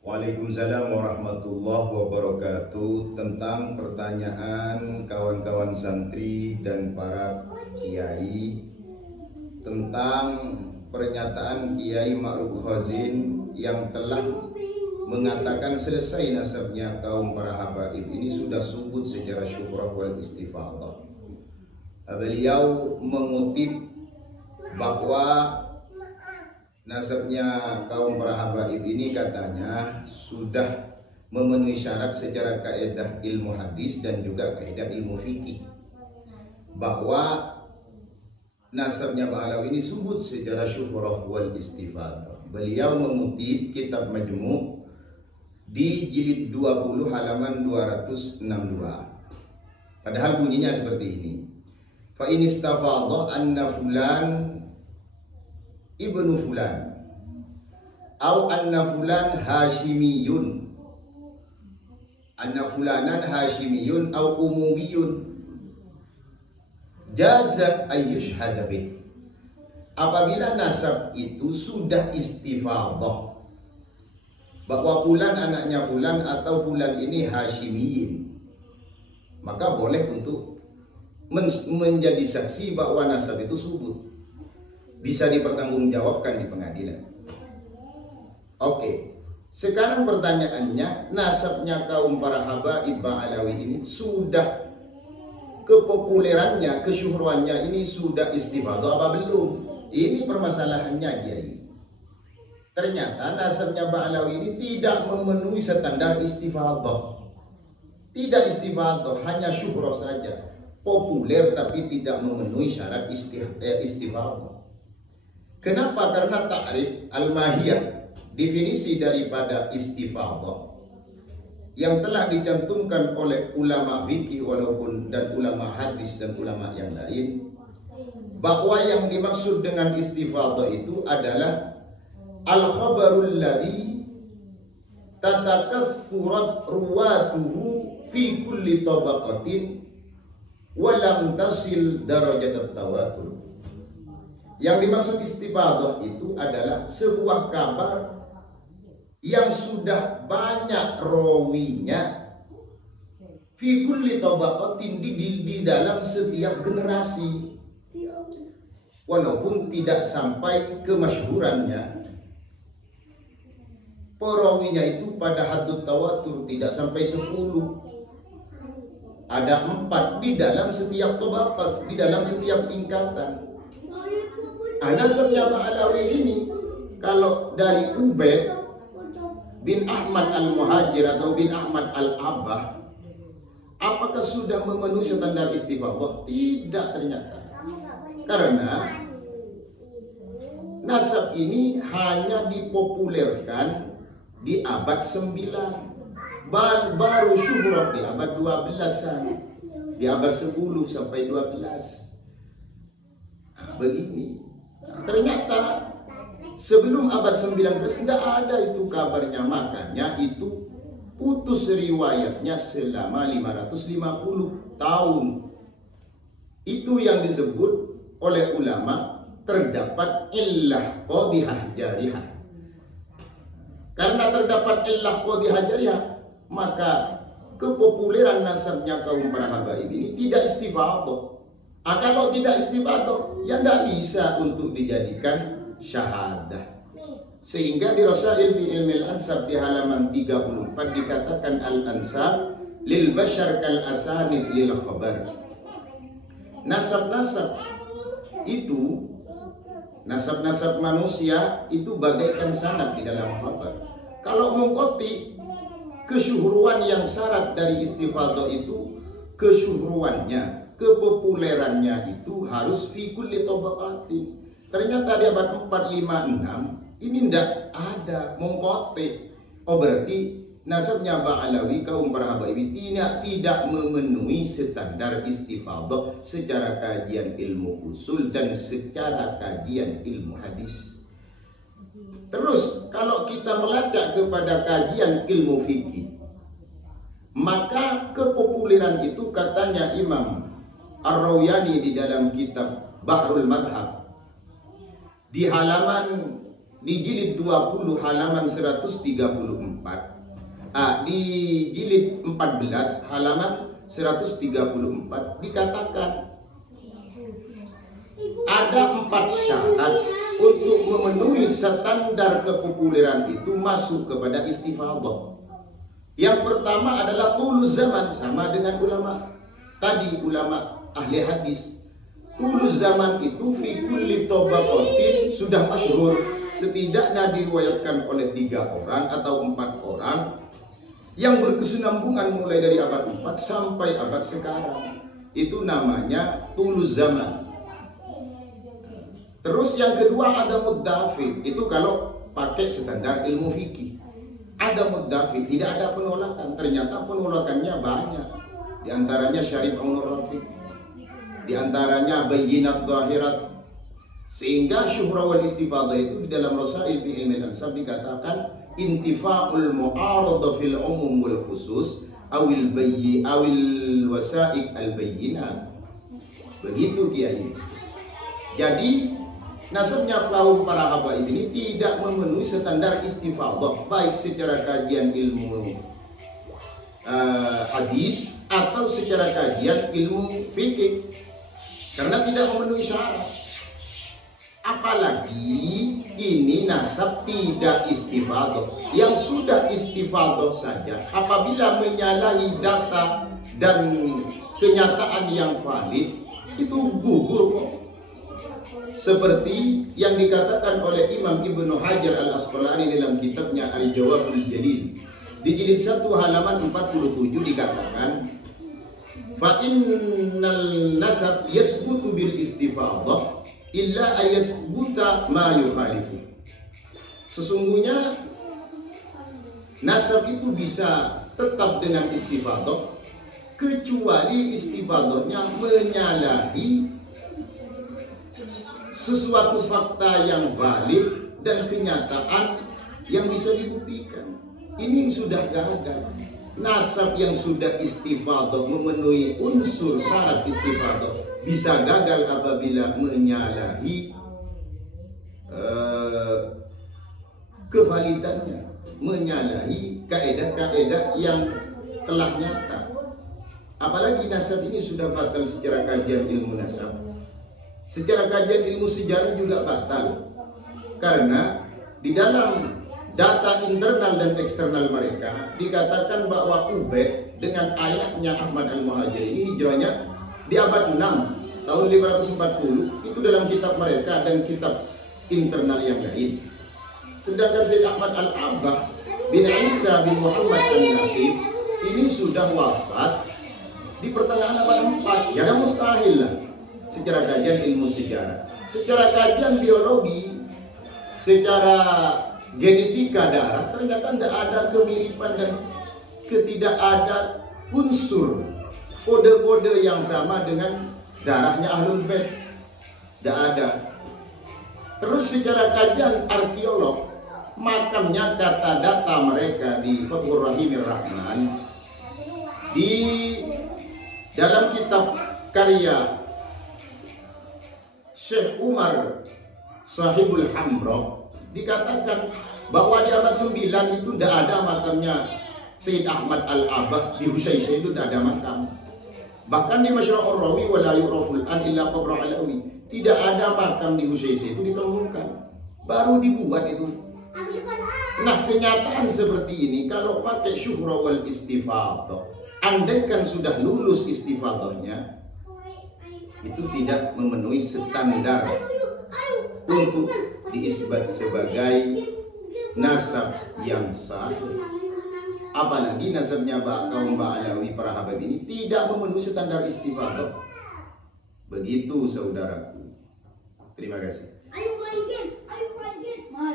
Waalaikumsalam warahmatullahi wabarakatuh. Tentang pertanyaan kawan-kawan santri dan para kiai tentang pernyataan Kiai Ma'ruf Khazin yang telah mengatakan selesai nasabnya kaum para habaib ini sudah subut secara syukrah wal istifadah. Beliau mengutip bahwa nasabnya kaum para habaib ini katanya sudah memenuhi syarat secara kaidah ilmu hadis dan juga kaidah ilmu fikih, bahwa nasabnya Ba'alawi ini subut secara syukrah wal istifadah. Beliau mengutip kitab Majmu' di jilid 20 halaman 262. Padahal bunyinya seperti ini. Fa in istafadha anna fulan ibnu fulan au anna fulan hashimiyun, anna fulanan hashimiyun au umumiyun, jaza ayyushhada bih. Apabila nasab itu sudah istifadah bahwa fulan anaknya fulan atau fulan ini hashimiyin, maka boleh untuk menjadi saksi bahwa nasab itu subut, bisa dipertanggungjawabkan di pengadilan. Oke, sekarang pertanyaannya, nasabnya kaum para habaib Ba'alawi ini sudah kepopulerannya, kesyuhrannya ini sudah istifadah apa belum? Ini permasalahannya, Kiai. Ternyata nasabnya Ba'alawi ini tidak memenuhi standar istifadah. Tidak istifadah, hanya syuhrah saja. Populer tapi tidak memenuhi syarat istifadah. Kenapa? Karena ta'rif al-mahiyah, definisi daripada istifadah yang telah dicantumkan oleh ulama fikih walaupun dan ulama hadis dan ulama yang lain, bahwa yang dimaksud dengan istifadah itu adalah al-khabarul ladzi tatakaththurat ruwatuhu fi kulli tabaqatin wa lam tasil darajat at-tawatur. Yang dimaksud istifadah itu adalah sebuah kabar yang sudah banyak rawinya fi kulli tabaqatin, di dalam setiap generasi, walaupun tidak sampai kemasyhurannya. Perawinya itu pada haddut tawatur tidak sampai 10. Ada 4 di dalam setiap tabaqat, di dalam setiap tingkatan. Nasabnya Ba'alawi ini kalau dari Ubaid bin Ahmad al-Muhajir atau bin Ahmad al-Abbah, apakah sudah memenuhi standar istifadah? Tidak, ternyata. Karena nasab ini hanya dipopulerkan di abad 9, baru syuhrah di abad 12-an, di abad 10 sampai 12. Begini. Ternyata sebelum abad 19 tidak ada itu kabarnya, makanya itu putus riwayatnya selama 550 tahun. Itu yang disebut oleh ulama terdapat illah qadhihah jarihah. Karena terdapat illah qadhihah jarihah, maka kepopuleran nasabnya kaum para habaib ini tidak istifadah. Kalau tidak istifadah, ya tidak bisa untuk dijadikan syahadah. Sehingga di Rasail fi ilmil ansab di halaman 34 dikatakan al-ansab lil bashar kal asanid lil khabar. Nasab-nasab itu, nasab-nasab manusia itu bagaikan sanad di dalam khabar. Kalau mengkoti kesyuhruan yang syarat dari istifadah itu, kesyuhruannya, kepopulerannya itu harus fi kulli tabaqati. Ternyata di abad 4, 5, 6 ini tidak ada mengkote. Oh, berarti nasabnya Ba'alawi kaum para habaib tidak memenuhi standar istifadah secara kajian ilmu usul dan secara kajian ilmu hadis. Terus kalau kita melacak kepada kajian ilmu fikih, maka kepopuleran itu katanya Imam Ar-Rawayani di dalam kitab Bahrul Madhab di halaman di jilid 20 halaman 134, di jilid 14 halaman 134 dikatakan ada 4 syarat untuk memenuhi standar kepopuleran itu masuk kepada istifadah. Yang pertama adalah tulus zaman, sama dengan ulama tadi, ulama ahli hadis. Tulus zaman itu fi kulli tabaqatin sudah masyhur, setidaknya diriwayatkan oleh 3 orang atau 4 orang yang berkesinambungan mulai dari abad 4 sampai abad sekarang. Itu namanya tulus zaman. Terus yang kedua ada muddafi, itu kalau pakai standar ilmu fikih. Ada muddafi, tidak ada penolakan. Ternyata penolakannya banyak. Di antaranya Syarif Rafiq, di antaranya Bayyinat Zahirat. Sehingga syuhra wal istifadah itu di dalam Rasail fi Ilmi al-Ansab dikatakan intifa'ul mu'arada fil umum wal khusus awil wasaik al-bayyinat. Begitu Kiai. Jadi nasabnya kaum para habaib ini tidak memenuhi standar istifadah, baik secara kajian ilmu hadis atau secara kajian ilmu fikih, karena tidak memenuhi syarat. Apalagi ini nasab tidak istifadah. Yang sudah istifadah saja apabila menyalahi data dan kenyataan yang valid itu gugur kok. Seperti yang dikatakan oleh Imam Ibnu Hajar al-Asqalani dalam kitabnya Al-Jawabul Jalil di jilid 1 halaman 47 dikatakan fa innal nasab yasbutu bil istifadah illa ayasbuta ma yukhalifu. Sesungguhnya nasab itu bisa tetap dengan istifadah kecuali istifadahnya menyalahi sesuatu fakta yang valid dan kenyataan yang bisa dibuktikan. Ini sudah gagal. Nasab yang sudah istifadah memenuhi unsur syarat istifadah bisa gagal apabila menyalahi kevalidannya, menyalahi kaedah-kaedah yang telah nyata. Apalagi nasab ini sudah batal secara kajian ilmu nasab. Secara kajian ilmu sejarah juga batal, karena di dalam data internal dan eksternal mereka dikatakan bahwa Ubaid dengan ayahnya Ahmad al-Muhajir ini hijrahnya di abad 6 tahun 540, itu dalam kitab mereka dan kitab internal yang lain. Sedangkan Sayyid Ahmad al-Abbah bin Isa bin Muhammad al-Naqib ini sudah wafat di pertengahan abad 4. Ya mustahil lah secara kajian ilmu sejarah. Secara kajian biologi, secara genetika darah, ternyata tidak ada kemiripan dan tidak ada unsur kode-kode yang sama dengan darahnya Ahlul Bait. Tidak ada. Terus secara kajian arkeolog, makamnya kata data mereka di Fathur Rahimir Rahman, di dalam kitab karya Syekh Umar Sahibul Hamra dikatakan bahwa di abad 9 itu tidak ada makamnya Sayyid Ahmad al-Abbah di Husaysyah, itu tidak ada makam. Bahkan di Masyra'ur Rawi wa la yu'raful an illa qabr alawi, tidak ada makam di Husaysyah itu ditemukan, baru dibuat itu. Nah, kenyataan seperti ini kalau pakai syuhra wal istifadah, andaikan sudah lulus istifadahnya, itu tidak memenuhi standar untuk diisbat sebagai nasab yang sahih. Apalagi nasabnya kaum Ba'alawi para habaib ini tidak memenuhi standar istifadah. Begitu saudaraku. Terima kasih.